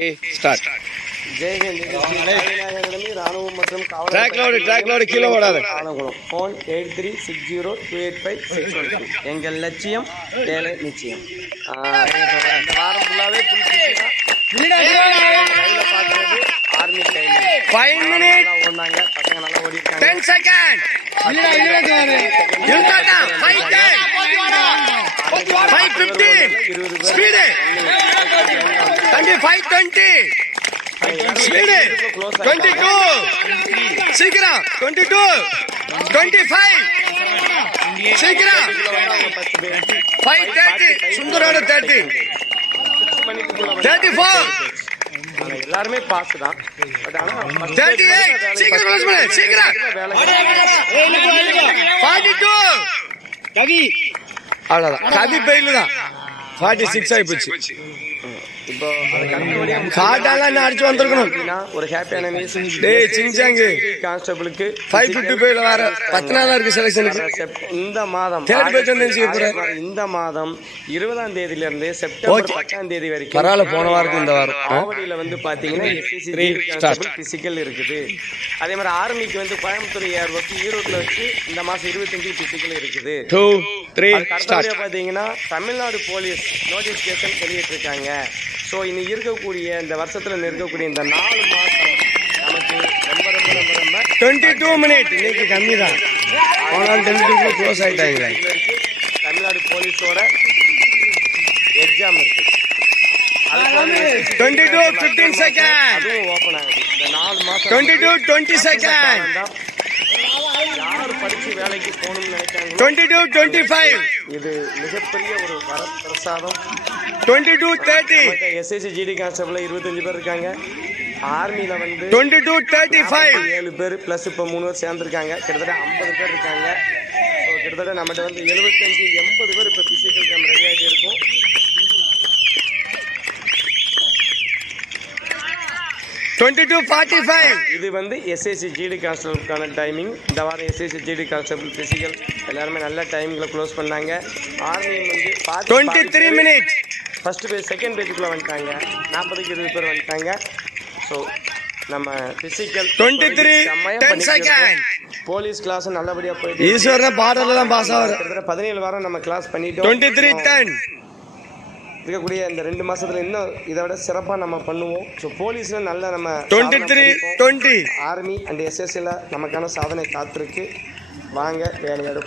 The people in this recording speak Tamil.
ஸ்டார்ட். ராணுவம் மற்றும் ட்ராக்லோடு கீழே ஓடாது. ஃபோன் 8360285612. எங்கள் லட்சியம் வேலை நிச்சயம். இந்த வாரம் ஃபுல்லாகவே ஆர்மி டைம் 5 minutes ஓடினாங்க. பசங்க நல்லா ஓடிருக்காங்க. 10 seconds 5:15 ஸ்பீடு 25:20 ஸ்பீடு 22 சீக்கிரம் 22 25 சீக்கிரம் 5:30 சுந்தரோட 30 34 எல்லாருமே பாஸ் தான். பட் ஆனா 38 சீக்கிரம் க்ளோஸ் பண்ணு சீக்கிரம் 42 கவி அவ்வளவுதான். கவி பெயில் தான் 46 ஆயிப்போச்சு. இப்போ காட்டாலாம் அடிச்சு வந்திருக்கணும். ஒரு ஹாப்பியான நியூஸ். டேய் சிங்சாங்கு கான்ஸ்டபிளுக்கு 555 வேற 10 நாளா இருக்கு செலக்ஷனுக்கு. இந்த மாதம் தேர்ட் பேட்ச் வந்து இந்த மாதம் 20ஆம் தேதியில இருந்து செப்டம்பர் 10ஆம் தேதி வரைக்கும் பரவாயில்ல. போன வாரத்துக்கு இந்த வாரம் ஆவடியில வந்து பாத்தீங்கன்னா பிசிக்கல் இருக்குது. அதே மாதிரி ஆர்மிக்கு வந்து கோயம்புத்தூர் ஏர்வோக்கு ஈரோட்ல வச்சு இந்த மாசம் 25 பிசிக்கல் இருக்குது. 2 3 ஸ்டார்ட். பாத்தீங்கன்னா தமிழ்நாடு போலீஸ் நோட்டிபிகேஷன் வெளியிட்டிருக்காங்க. ஸோ இனி இருக்கக்கூடிய இந்த வருஷத்தில் இருக்கக்கூடிய இந்த 4 மாதம் நமக்கு ரொம்ப ரொம்ப ரொம்ப ரொம்ப 22 minutes இன்னைக்கு கம்மி தான். ஆனால் 22 க்ளோஸ் ஆகிட்டாங்களே. தமிழ்நாடு போலீஸோட எக்ஸாம் இருக்கு. 22 15 seconds அதுவும் ஓப்பன் ஆகுது. இந்த 4 மாதம் 22 20 seconds யார் படிச்சு வேலைக்கு போகணும்னு நினைக்கிறாங்க 22 25 இது மிகப்பெரிய ஒரு வரப்பிரசாதம். 22 30 எஸ்எஸ்சி ஜிடி கான்ஸ்டபிள் 25 பேர் இருக்காங்க. ஆர்மியில் வந்து 22 35 7 பேர் ப்ளஸ் இப்போ 3 பேர் சேர்ந்துருக்காங்க. கிட்டத்தட்ட 50 பேர் இருக்காங்க. ஸோ கிட்டத்தட்ட நம்மகிட்ட வந்து 75-80 பேர் இப்போ பிசிக்கல் கேம் ரெடி ஆகிட்டு இருக்கும். 22 45 இது வந்து எஸ்எஸ்சி ஜிடி கான்ஸ்டபிளுக்கான டைமிங். இந்த வாரம் எஸ்எஸ்சி ஜிடி கான்ஸ்டபிள் பிசிக்கல் எல்லாருமே நல்ல டைமில் க்ளோஸ் பண்ணாங்க. ஆர்மி வந்து 23 minutes ஃபர்ஸ்ட் பேஜ் செகண்ட் பேஜுக்குள்ளே வந்துட்டாங்க. 40க்கு 20 பேர் வந்துட்டாங்க. ஸோ நம்ம பிசிக்கல் 23 10 seconds போலீஸ் கிளாஸ் நல்லபடியாக போயிட்டு ஈஸ்வரன் பார்டர்ல தான் பாஸ் ஆகுது. 17 வாரம் நம்ம கிளாஸ் பண்ணிட்டோம். 23 10 இருக்கக்கூடிய இந்த 2 மாசத்துல இன்னும் இதை விட சிறப்பாக நம்ம பண்ணுவோம். ஸோ போலீஸ்ல நல்ல நம்ம 23 20 ஆர்மி அண்ட் எஸ்எஸ்சியில் நமக்கான சாதனை காத்திருக்கு. வாங்க வேலையோட